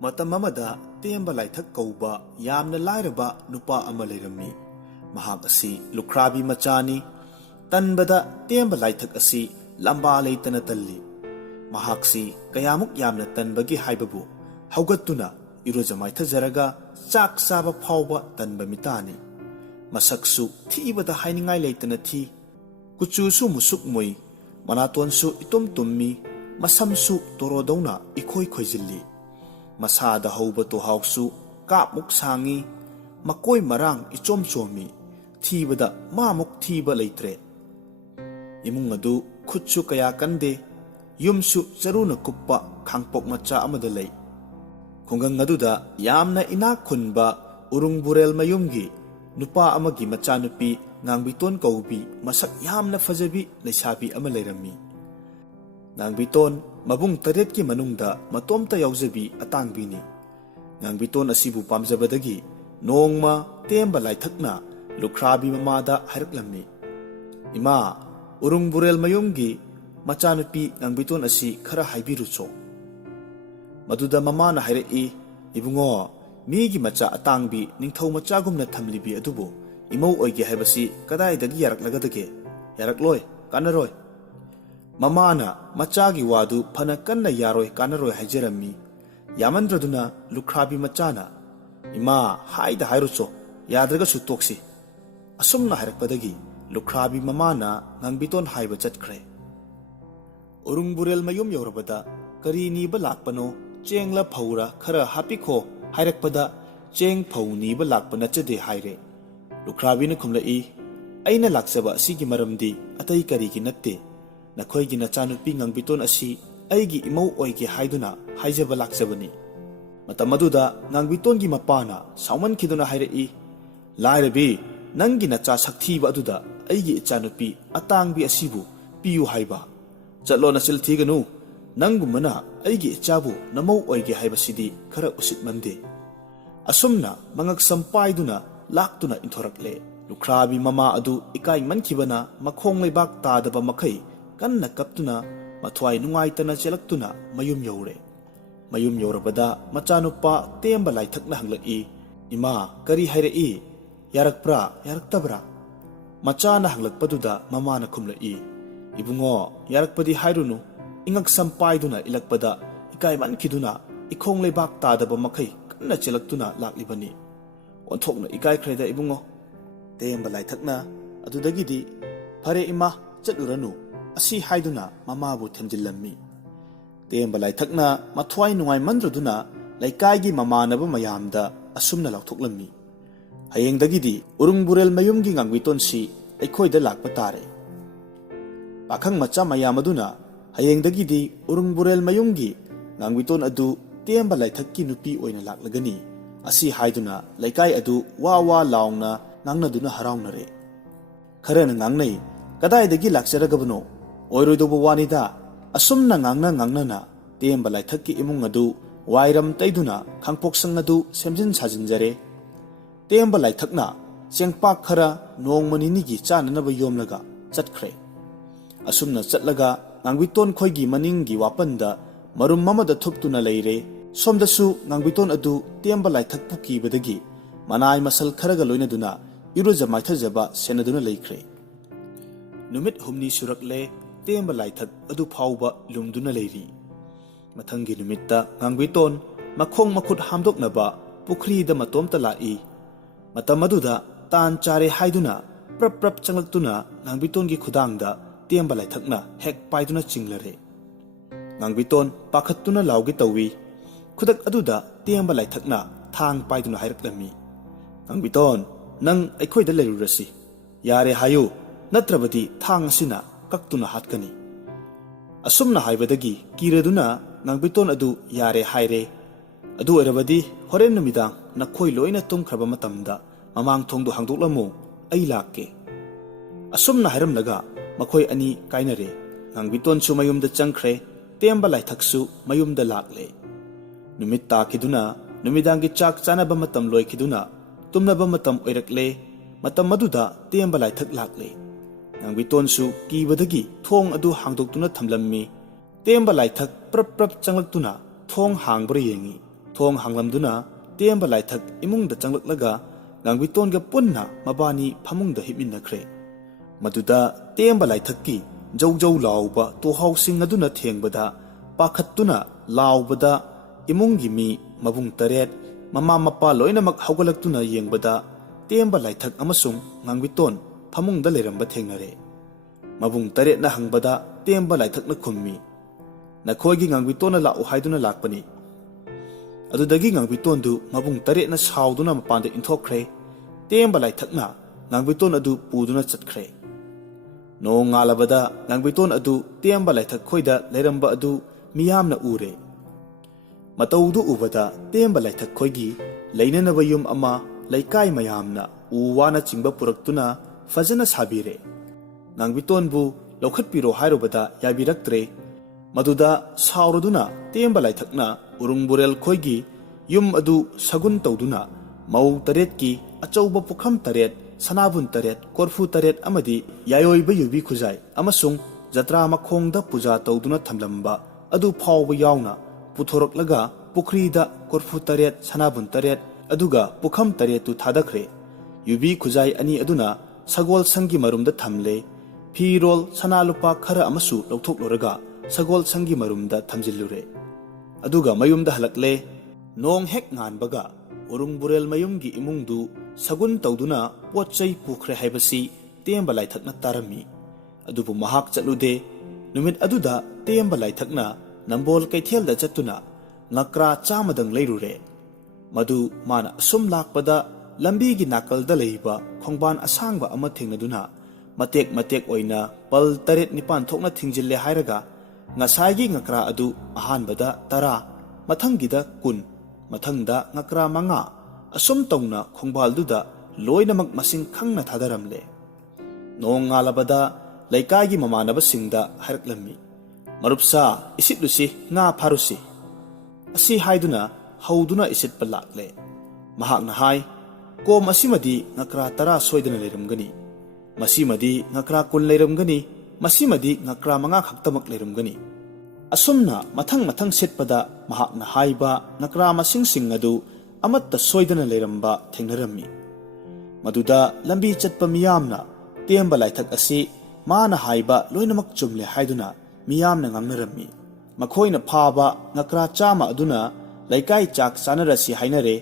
ꯃꯇꯝ ꯑꯃꯗ ꯇꯦꯝꯕ ꯂꯥꯏꯊꯛ ꯀꯧꯕ ꯌꯥꯝꯅ ꯂꯥꯏꯔꯕ ꯅꯨꯄꯥ ꯑꯃ ꯂꯩꯔꯝꯃꯤ꯫ ꯃꯍꯥꯛ ꯑꯁꯤ ꯂꯨꯈ꯭ꯔꯥꯕꯤ ꯃꯆꯥꯅꯤ꯫ ꯇꯟꯕꯗ ꯇꯦꯝꯕ ꯂꯥꯏꯊꯛ ꯑꯁꯤ ꯂꯝꯕꯥ ꯂꯩꯇꯅ ꯇꯜꯂꯤ꯫ ꯃꯍꯥꯛꯁꯤ ꯀꯌꯥꯃꯨꯛ ꯌꯥꯝꯅ ꯇꯟꯕꯒꯦ ꯍꯥꯏꯕꯕꯨ ꯍꯧꯒꯠꯇꯨꯅ ꯏꯔꯨꯖ ꯃꯥꯏꯊꯖꯔꯒ ꯆꯥꯛ ꯆꯥꯕ ꯐꯥꯎꯕ ꯇꯟꯕ ꯃꯤꯇꯥꯅꯤ꯫ ꯃꯁꯛꯁꯨ ꯊꯤꯕꯗ ꯍꯥꯏꯅꯤꯡꯉꯥꯏ ꯂꯩꯇꯅ ꯊꯤ꯫ ꯀꯨꯆꯨꯁꯨ ꯃꯨꯁꯨꯛ ꯃꯨꯏ, ꯃꯅꯥꯇꯣꯟꯁꯨ ꯏꯇꯨꯝ ꯇꯨꯝꯃꯤ, ꯃꯁꯝꯁꯨ ꯇꯣꯔꯣꯗꯧꯅ ꯏꯈꯣꯏ ꯈꯣꯏꯖꯤꯜꯂꯤ꯫ ꯃꯁꯥꯗ ꯍꯧꯕ ꯇꯣꯍꯥꯎꯁꯨ ꯀꯥꯞꯃꯨꯛ ꯁꯥꯡꯉꯤ, ꯃꯀꯣꯏ ꯃꯔꯥꯡ ꯏꯆꯣꯝ ꯆꯣꯝꯃꯤ, ꯊꯤꯕꯗ ꯃꯥꯃꯨꯛ ꯊꯤꯕ ꯂꯩꯇ꯭ꯔꯦ꯫ ꯏꯃꯨꯡ ꯑꯗꯨ ꯈꯨꯠꯁꯨ ꯀꯌꯥ ꯀꯟꯗꯦ꯫ ꯌꯨꯝꯁꯨ ꯆꯔꯨꯅ ꯀꯨꯞꯄ ꯈꯥꯡꯄꯣꯛ ꯃꯆꯥ ꯑꯃꯗ ꯂꯩ꯫ ꯈꯨꯡꯒꯪ ꯑꯗꯨꯗ ꯌꯥꯝꯅ ꯏꯅꯥꯛ ꯈꯨꯟꯕ ꯎꯔꯨꯡꯕꯨꯔꯦꯜ ꯃꯌꯨꯝꯒꯤ ꯅꯨꯄꯥ ꯑꯃꯒꯤ ꯃꯆꯥꯅꯨꯄꯤ ꯉꯥꯡꯕꯤꯇꯣꯟ ꯀꯧꯕꯤ ꯃꯁꯛ ꯌꯥꯝꯅ ꯐꯖꯕꯤ ꯂꯩꯁꯥꯕꯤ ꯑꯃ ꯂꯩꯔꯝꯃꯤ꯫ ꯉꯥꯡꯕꯤꯇꯣꯟ ꯃꯕꯨꯡ 8ꯀꯤ ꯃꯅꯨꯡꯗ ꯃꯇꯣꯝꯇ ꯌꯥꯎꯖꯕꯤ ꯑꯇꯥꯡꯕꯤꯅꯤ꯫ ꯉꯥꯡꯕꯤꯇꯣꯟ ꯑꯁꯤꯕꯨ ꯄꯥꯝꯖꯕꯗꯒꯤ ꯅꯣꯡꯃ ꯇꯦꯝꯕ ꯂꯥꯏꯊꯛꯅ ꯂꯨꯈ꯭ꯔꯥꯕꯤ ꯃꯃꯥꯗ ꯍꯥꯏꯔꯛꯂꯝꯃꯤ, "ꯏꯃꯥ, ꯎꯔꯨꯡꯕꯨꯔꯦꯜ ꯃꯌꯨꯝꯒꯤ ꯃꯆꯥꯅꯨꯄꯤ ꯉꯥꯡꯕꯤꯇꯣꯟ ꯑꯁꯤ ꯈꯔ ꯍꯥꯏꯕꯤꯔꯨꯆꯣ." ꯃꯗꯨꯗ ꯃꯃꯥꯅ ꯍꯥꯏꯔꯛꯏ, "ꯏꯕꯨꯡꯉꯣ, ꯃꯤꯒꯤ ꯃꯆꯥ ꯑꯇꯥꯡꯕꯤ ꯅꯤꯡꯊꯧ ꯃꯆꯥꯒꯨꯝꯅ ꯊꯝꯂꯤꯕꯤ ꯑꯗꯨꯕꯨ ꯏꯃꯧ ꯑꯣꯏꯒꯦ ꯍꯥꯏꯕꯁꯤ ꯀꯗꯥꯏꯗꯒꯤ ꯌꯥꯔꯛꯂꯒꯗꯒꯦ? ꯌꯥꯔꯛꯂꯣꯏ, ꯀꯥꯟꯅꯔꯣꯏ." ꯃꯃꯥꯅ ꯃꯆꯥꯒꯤ ꯋꯥꯗꯨ ꯐꯅ ꯀꯟꯅ ꯌꯥꯔꯣꯏ ꯀꯥꯟꯅꯔꯣꯏ ꯍꯥꯏꯖꯔꯝꯃꯤ꯫ ꯌꯥꯃꯟꯗ꯭ꯔꯗꯨꯅ ꯂꯨꯈ꯭ꯔꯥꯕꯤ ꯃꯆꯥꯅ, "ꯏꯃꯥ, ꯍꯥꯏꯗ ꯍꯥꯏꯔꯨꯆꯣ, ꯌꯥꯗ꯭ꯔꯒꯁꯨ ꯇꯣꯛꯁꯤ." ꯑꯁꯨꯝꯅ ꯍꯥꯏꯔꯛꯄꯗꯒꯤ ꯂꯨꯈ꯭ꯔꯥꯕꯤ ꯃꯃꯥꯅ ꯉꯥꯡꯕꯤꯇꯣꯟ ꯍꯥꯏꯕ ꯆꯠꯈ꯭ꯔꯦ꯫ ꯎꯔꯨꯡꯕꯨꯔꯦꯜ ꯃꯌꯨꯝ ꯌꯧꯔꯕꯗ ꯀꯔꯤ ꯅꯤꯕ ꯂꯥꯛꯄꯅꯣ, ꯆꯦꯡꯂ ꯐꯧꯔ ꯈꯔ ꯍꯥꯞꯄꯤꯈꯣ ꯍꯥꯏꯔꯛꯄꯗ ꯆꯦꯡ ꯐꯧ ꯅꯤꯕ ꯂꯥꯛꯄ ꯅꯠꯆꯗꯦ ꯍꯥꯏꯔꯦ꯫ ꯂꯨꯈ꯭ꯔꯥꯕꯤꯅ ꯈꯨꯝꯂꯛꯏ, "ꯑꯩꯅ ꯂꯥꯛꯆꯕ ꯑꯁꯤꯒꯤ ꯃꯔꯝꯗꯤ ꯑꯇꯩ ꯀꯔꯤꯒꯤ ꯅꯠꯇꯦ, ꯅꯈꯣꯏꯒꯤ ꯅꯆꯥꯅꯨꯄꯤ ꯉꯥꯡꯕꯤꯇꯣꯟ ꯑꯁꯤ ꯑꯩꯒꯤ ꯏꯃꯧ ꯑꯣꯏꯒꯦ ꯍꯥꯏꯗꯨꯅ ꯍꯥꯏꯖꯕ ꯂꯥꯛꯆꯕꯅꯤ." ꯃꯇꯝ ꯑꯗꯨꯗ ꯉꯥꯡꯕꯤꯇꯣꯟꯒꯤ ꯃꯄꯥꯅ ꯁꯥꯎꯃꯟꯈꯤꯗꯨꯅ ꯍꯥꯏꯔꯛꯏ, "ꯂꯥꯏꯔꯕꯤ, ꯅꯪꯒꯤ ꯅꯆꯥ ꯁꯛꯊꯤꯕ ꯑꯗꯨꯗ ꯑꯩꯒꯤ ꯏꯆꯥꯅꯨꯄꯤ ꯑꯇꯥꯡꯕꯤ ꯑꯁꯤꯕꯨ ꯄꯤꯌꯨ ꯍꯥꯏꯕ? ꯆꯠꯂꯣ, ꯅꯆꯤꯜ ꯊꯤꯒꯅꯨ. ꯅꯪꯒꯨꯝꯕꯅ ꯑꯩꯒꯤ ꯏꯆꯥꯕꯨ ꯅꯃꯧ ꯑꯣꯏꯒꯦ ꯍꯥꯏꯕꯁꯤꯗꯤ ꯈꯔ ꯎꯁꯤꯠꯃꯟꯗꯦ." ꯑꯁꯨꯝꯅ ꯃꯉꯛꯁꯝ ꯄꯥꯏꯗꯨꯅ ꯂꯥꯛꯇꯨꯅ ꯏꯟꯊꯣꯔꯛꯂꯦ꯫ ꯂꯨꯈ꯭ꯔꯥꯕꯤ ꯃꯃꯥ ꯑꯗꯨ ꯏꯀꯥꯏꯃꯟꯈꯤꯕꯅ ꯃꯈꯣꯡ ꯂꯩꯕꯥꯛ ꯇꯥꯗꯕ ꯃꯈꯩ ꯀꯟꯅ ꯀꯞꯇꯨꯅ ꯃꯊ꯭ꯋꯥꯏ ꯅꯨꯡꯉꯥꯏꯇꯅ ꯆꯦꯜꯂꯛꯇꯨꯅ ꯃꯌꯨꯝ ꯌꯧꯔꯦ꯫ ꯃꯌꯨꯝ ꯌꯧꯔꯕꯗ ꯃꯆꯥꯅꯨꯄꯥ ꯇꯦꯝꯕ ꯂꯥꯏꯊꯛꯅ ꯍꯪꯂꯛꯏ, "ꯏꯃꯥ, ꯀꯔꯤ ꯍꯥꯏꯔꯛꯏ? ꯌꯥꯔꯛꯄ꯭ꯔꯥ, ꯌꯥꯔꯛꯇꯕ꯭ꯔꯥ?" ꯃꯆꯥꯅ ꯍꯪꯂꯛꯄꯗꯨꯗ ꯃꯃꯥꯅ ꯈꯨꯝꯂꯛꯏ, "ꯏꯕꯨꯡꯉꯣ, ꯌꯥꯔꯛꯄꯗꯤ ꯍꯥꯏꯔꯨꯅꯨ. ꯏꯉꯛꯁꯝ ꯄꯥꯏꯗꯨꯅ ꯏꯜꯂꯛꯄꯗ ꯏꯀꯥꯏꯃꯟꯈꯤꯗꯨꯅ ꯏꯈꯣꯡ ꯂꯩꯕꯥꯛ ꯇꯥꯗꯕ ꯃꯈꯩ ꯀꯟꯅ ꯆꯦꯜꯂꯛꯇꯨꯅ ꯂꯥꯛꯂꯤꯕꯅꯤ. ꯑꯣꯟꯊꯣꯛꯅ ꯏꯀꯥꯏꯈ꯭ꯔꯦꯗ ꯏꯕꯨꯡꯉꯣ." ꯇꯦꯝꯕ ꯂꯥꯏꯊꯛꯅ ꯑꯗꯨꯗꯒꯤꯗꯤ, "ꯐꯔꯦ ꯏꯃꯥ, ꯆꯠꯂꯨꯔꯅꯨ" ꯑꯁꯤ ꯍꯥꯏꯗꯨꯅ ꯃꯃꯥꯕꯨ ꯊꯦꯝꯖꯤꯜꯂꯝꯃꯤ꯫ ꯇꯦꯝꯕ ꯂꯥꯏꯊꯛꯅ ꯃꯊ꯭ꯋꯥꯏ ꯅꯨꯡꯉꯥꯏꯃꯟꯗ꯭ꯔꯗꯨꯅ ꯂꯩꯀꯥꯏꯒꯤ ꯃꯃꯥꯟꯅꯕ ꯃꯌꯥꯝꯗ ꯑꯁꯨꯝꯅ ꯂꯥꯎꯊꯣꯛꯂꯝꯃꯤ, "ꯍꯌꯦꯡꯗꯒꯤꯗꯤ ꯎꯔꯨꯡꯕꯨꯔꯦꯜ ꯃꯌꯨꯝꯒꯤ ꯉꯥꯡꯕꯤꯇꯣꯟꯁꯤ ꯑꯩꯈꯣꯏꯗ ꯂꯥꯛꯄ ꯇꯥꯔꯦ." ꯄꯥꯈꯪ ꯃꯆꯥ ꯃꯌꯥꯝ ꯑꯗꯨꯅ ꯍꯌꯦꯡꯗꯒꯤꯗꯤ ꯎꯔꯨꯡꯕꯨꯔꯦꯜ ꯃꯌꯨꯝꯒꯤ ꯉꯥꯡꯕꯤꯇꯣꯟ ꯑꯗꯨ ꯇꯦꯝꯕ ꯂꯥꯏꯊꯛꯀꯤ ꯅꯨꯄꯤ ꯑꯣꯏꯅ ꯂꯥꯛꯂꯒꯅꯤ ꯑꯁꯤ ꯍꯥꯏꯗꯨꯅ ꯂꯩꯀꯥꯏ ꯑꯗꯨ ꯋꯥ ꯋꯥ ꯂꯥꯎꯅ ꯉꯥꯡꯅꯗꯨꯅ ꯍꯔꯥꯎꯅꯔꯦ꯫ ꯈꯔꯅ ꯉꯥꯡꯅꯩ, "ꯀꯗꯥꯏꯗꯒꯤ ꯂꯥꯛꯆꯔꯒꯕꯅꯣ? ꯑꯣꯏꯔꯣꯏꯗꯧꯕ ꯋꯥꯅꯤꯗ." ꯑꯁꯨꯝꯅ ꯉꯥꯡꯅ ꯇꯦꯝꯕ ꯂꯥꯏꯊꯛꯀꯤ ꯏꯃꯨꯡ ꯑꯗꯨ ꯋꯥꯏꯔꯝ ꯇꯩꯗꯨꯅ ꯈꯥꯡꯄꯣꯛꯁꯪ ꯑꯗꯨ ꯁꯦꯝꯖꯤꯟ ꯁꯥꯖꯤꯟꯖꯔꯦ꯫ ꯇꯦꯝꯕ ꯂꯥꯏꯊꯛꯅ ꯆꯦꯡꯄꯥꯛ ꯈꯔ ꯅꯣꯡꯃ ꯅꯤꯅꯤꯒꯤ ꯆꯥꯅꯅꯕ ꯌꯣꯝꯂꯒ ꯆꯠꯈ꯭ꯔꯦ꯫ ꯑꯁꯨꯝꯅ ꯆꯠꯂꯒ ꯉꯥꯡꯕꯤꯇꯣꯟ ꯈꯣꯏꯒꯤ ꯃꯅꯤꯡꯒꯤ ꯋꯥꯄꯟꯗ ꯃꯔꯨꯝ ꯑꯃꯗ ꯊꯨꯞꯇꯨꯅ ꯂꯩꯔꯦ꯫ ꯁꯣꯝꯗꯁꯨ ꯉꯥꯡꯕꯤꯇꯣꯟ ꯑꯗꯨ ꯇꯦꯝꯕ ꯂꯥꯏꯊꯛꯄꯨ ꯀꯤꯕꯗꯒꯤ ꯃꯅꯥꯏ ꯃꯁꯜ ꯈꯔꯒ ꯂꯣꯏꯅꯗꯨꯅ ꯏꯔꯨꯖ ꯃꯥꯏꯊꯖꯕ ꯁꯦꯟꯅꯗꯨꯅ ꯂꯩꯈ꯭ꯔꯦ꯫ ꯅꯨꯃꯤꯠ 8ꯅꯤ ꯁꯨꯔꯛꯂꯦ꯫ ꯇꯦꯝꯕ ꯂꯥꯏꯊꯛ ꯑꯗꯨ ꯐꯥꯎꯕ ꯂꯨꯝꯗꯨꯅ ꯂꯩꯔꯤ꯫ ꯃꯊꯪꯒꯤ ꯅꯨꯃꯤꯠꯇ ꯉꯥꯡꯕꯤꯇꯣꯟ ꯃꯈꯣꯡ ꯃꯈꯨꯠ ꯍꯥꯝꯗꯣꯛꯅꯕ ꯄꯨꯈ꯭ꯔꯤꯗ ꯃꯇꯣꯝꯇ ꯂꯥꯛꯏ꯫ ꯃꯇꯝ ꯑꯗꯨꯗ ꯇꯥꯟ ꯆꯥꯔꯦ ꯍꯥꯏꯗꯨꯅ ꯄ꯭ꯔꯞ ꯄ꯭ꯔꯞ ꯆꯪꯂꯛꯇꯨꯅ ꯉꯥꯡꯕꯤꯇꯣꯟꯒꯤ ꯈꯨꯗꯥꯡꯗ ꯇꯦꯝꯕ ꯂꯥꯏꯊꯛꯅ ꯍꯦꯛ ꯄꯥꯏꯗꯨꯅ ꯆꯤꯡꯂꯔꯦ꯫ ꯉꯥꯡꯕꯤꯇꯣꯟ ꯄꯥꯈꯠꯇꯨꯅ ꯂꯥꯎꯒꯦ ꯇꯧꯏ꯫ ꯈꯨꯗꯛ ꯑꯗꯨꯗ ꯇꯦꯝꯕ ꯂꯥꯏꯊꯛꯅ ꯊꯥꯡ パꯏꯗꯨꯅ ꯍꯥꯏꯔꯛꯂꯝꯃꯤ, "ꯉꯥꯡꯕꯤꯇꯣꯟ, ꯅꯪ ꯑꯩꯈꯣꯏꯗ ꯂꯩꯔꯨꯔꯁꯤ. ꯌꯥꯔꯦ ꯍꯥꯏꯌꯨ, ꯅꯠꯇ꯭ꯔꯕꯗꯤ ꯊꯥꯡ ꯑꯁꯤꯅ ꯀꯛꯇꯨꯅ ꯍꯥꯠꯀꯅꯤ." ꯑꯁꯨꯝꯅ ꯍꯥꯏꯕꯗꯒꯤ ꯀꯤꯔꯗꯨꯅ ꯉꯥꯡꯕꯤꯇꯣꯟ ꯑꯗꯨ ꯌꯥꯔꯦ ꯍꯥꯏꯔꯦ꯫ "ꯑꯗꯨ ꯑꯣꯏꯔꯕꯗꯤ ꯍꯣꯔꯦꯟ ꯅꯨꯃꯤꯗꯥꯡ ꯅꯈꯣꯏ ꯂꯣꯏꯅ ꯇꯨꯝꯈ꯭ꯔꯕ ꯃꯇꯝꯗ ꯃꯃꯥꯡ ꯊꯣꯡꯗꯨ ꯍꯥꯡꯗꯣꯛꯂꯝꯃꯨ, ꯑꯩ ꯂꯥꯛꯀꯦ." ꯑꯁꯨꯝꯅ ꯍꯥꯏꯔꯝꯂꯒ ꯃꯈꯣꯏ ꯑꯅꯤ ꯀꯥꯏꯅꯔꯦ꯫ ꯉꯥꯡꯕꯤꯇꯣꯟꯁꯨ ꯃꯌꯨꯝꯗ ꯆꯪꯈ꯭ꯔꯦ꯫ ꯇꯦꯝꯕ ꯂꯥꯏꯊꯛꯁꯨ ꯃꯌꯨꯝꯗ ꯂꯥꯛꯂꯦ꯫ ꯅꯨꯃꯤꯠ ꯇꯥꯈꯤꯗꯨꯅ ꯅꯨꯃꯤꯗꯥꯡꯒꯤ ꯆꯥꯛ ꯆꯥꯅꯕ ꯃꯇꯝ ꯂꯣꯏꯈꯤꯗꯨꯅ ꯇꯨꯝꯅꯕ ꯃꯇꯝ ꯑꯣꯏꯔꯛꯂꯦ꯫ matam maduda temba laithak lakle ngangbitonsu kibadagi thong adu hangdoktuna thamlammi temba laithak prap prap changlaktuna thong hangbra yengi thong hanglamduna temba laithak imungda changlaklaga ngangbitonga punna mabani phamungda hipminnakhre maduda temba laithakki jau lauba to housing aduna thengbada pakhattuna laubada imungi mi mabung taret mama mapa loinamak hawgalaktuna yengbada temba laithak amasung ngangbiton phamungda leramba thengnare mabung taret na hangbada temba laithak na khummi nakhoigi ngangbitona lau haiduna lakpani adudagi ngangbiton du mabung taret na sauduna mapanda inthokre temba laithak na ngangbiton adu puduna chatkre no ngalabada ngangbiton adu temba laithak khoida leramba adu miyamna ure mataudu ubada temba laithak khoigi leinanaba yum ama laikai mayamna uwana chingba puraktuna fajana sabire ngangbiton bu lokhatpiro hairobada yabiraktre maduda sauruduna temba laithakna urungburel khoigi yum adu sagun tawduna mau taret ki achauba pukham taret sanabun taret korfu taret amadi yayoiba yubi khuzai amasung jatra makhongda puja tawduna thamlamba adu phawba yauna puthoroklaga pukrida korfu taret sanabun taret aduga pukham taret tu thadakhre yubi khuzai ani aduna sagol sangi marumda thamle phirol sanalupa khara amasu lokthokloraga sagol sangi marumda thamjillure aduga mayumda halakle nong hek nganbaga urungburel mayumgi imungdu sagun tawduna potchai pukhre haibasi temba laithakna tarami adubu mahak chatlude numit aduda temba laithakna nambol kaithelda chatuna ngakra chamadang leirure madu mana sum lakpada lambi gi nakalda leiba khongban asangba ama thengnaduna matek oina pal taret nipan thokna thingjille hairaga ngasai ngakra adu ahanbada tara mathangida kun mathangda ngakra manga asum tongna khongbal loinamak masing khangna thadaramle nong ngalabada laikagi mamanaba singda haraklammi marupsa isitlusi nga pharusi asi haiduna hauduna isit palakle mahakna hai kom asimadi ngakra tara soidana leramgani masimadi ngakra kun leramgani masimadi ngakra manga khaktamak leramgani asumna mathang setpada mahakna haiba ngakra masing adu amatta soidana leramba thengnarammi maduda lambi chatpa miyamna temba laithak asi mana haiba loinamak chumle haiduna miyamna ngamnarammi makhoina phaba ngakra chama aduna laikai chak sanarasi hainare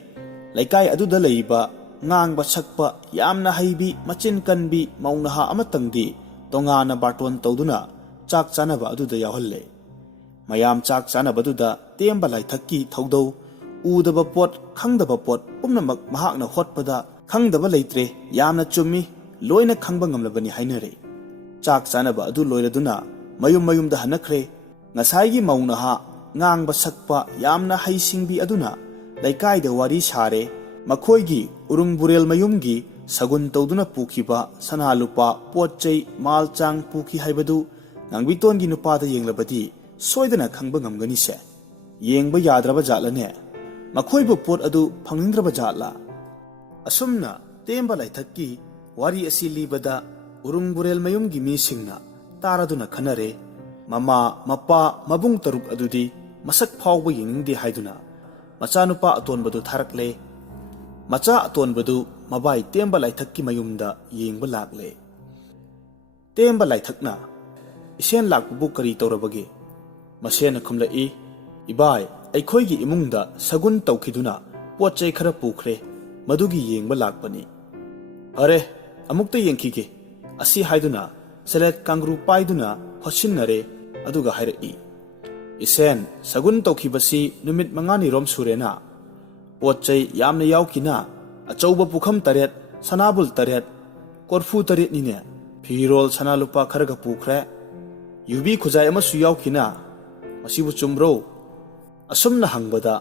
laikai aduda leiba ngang sakpa yamna haibi machin kanbi maunaha amatangdi tongana barton tawduna chak chanaba aduda yawhalle mayam chak chanaba aduda temba laithakki thaudau udaba pot khangdaba pot pumnamak mahakna hotpada khangdaba leitre yamna chummi loina khangba ngamlabani hainare chak chanaba adu loiraduna mayumda hanakhre ngasaigi maunaha ngang sakpa yamna haisingbi aduna laikai wari sare makhoigi urungburel mayumgi sagun tawduna pukhiba sanalupa potchai malchang pukhi haibadu ngangbitongi nupada yenglabadi soidana khangba ngamgani se yengba yadraba jatlane makhoibu pot adu phangnindraba jatla asumna temba laithakki wari asi libada urungburel mayumgi mi singna taraduna khanare mama mapa mabung taruk adudi masak phawba yengingde haiduna machanupa atonbadu tharakle macha atonbadu mabai temba laithakki mayumda yengba lakle temba laithakna isen lakbu kari tawrabage masena khumlai ibai aikhoigi imungda sagun tawkhiduna potchai khara pukhre madugi yengba lakpani are amukta yengkhige asi haiduna selet kangru paiduna hosinnare aduga hairai isen sagun tawkhibasi numit mangani rom surena potchai yamna yaukina achauba pukham taret sanabul taret korfu taret nine phirol sanalupa kharaga pukhre yubi khuzai amasu yaukina masibu chumro asumna hangbada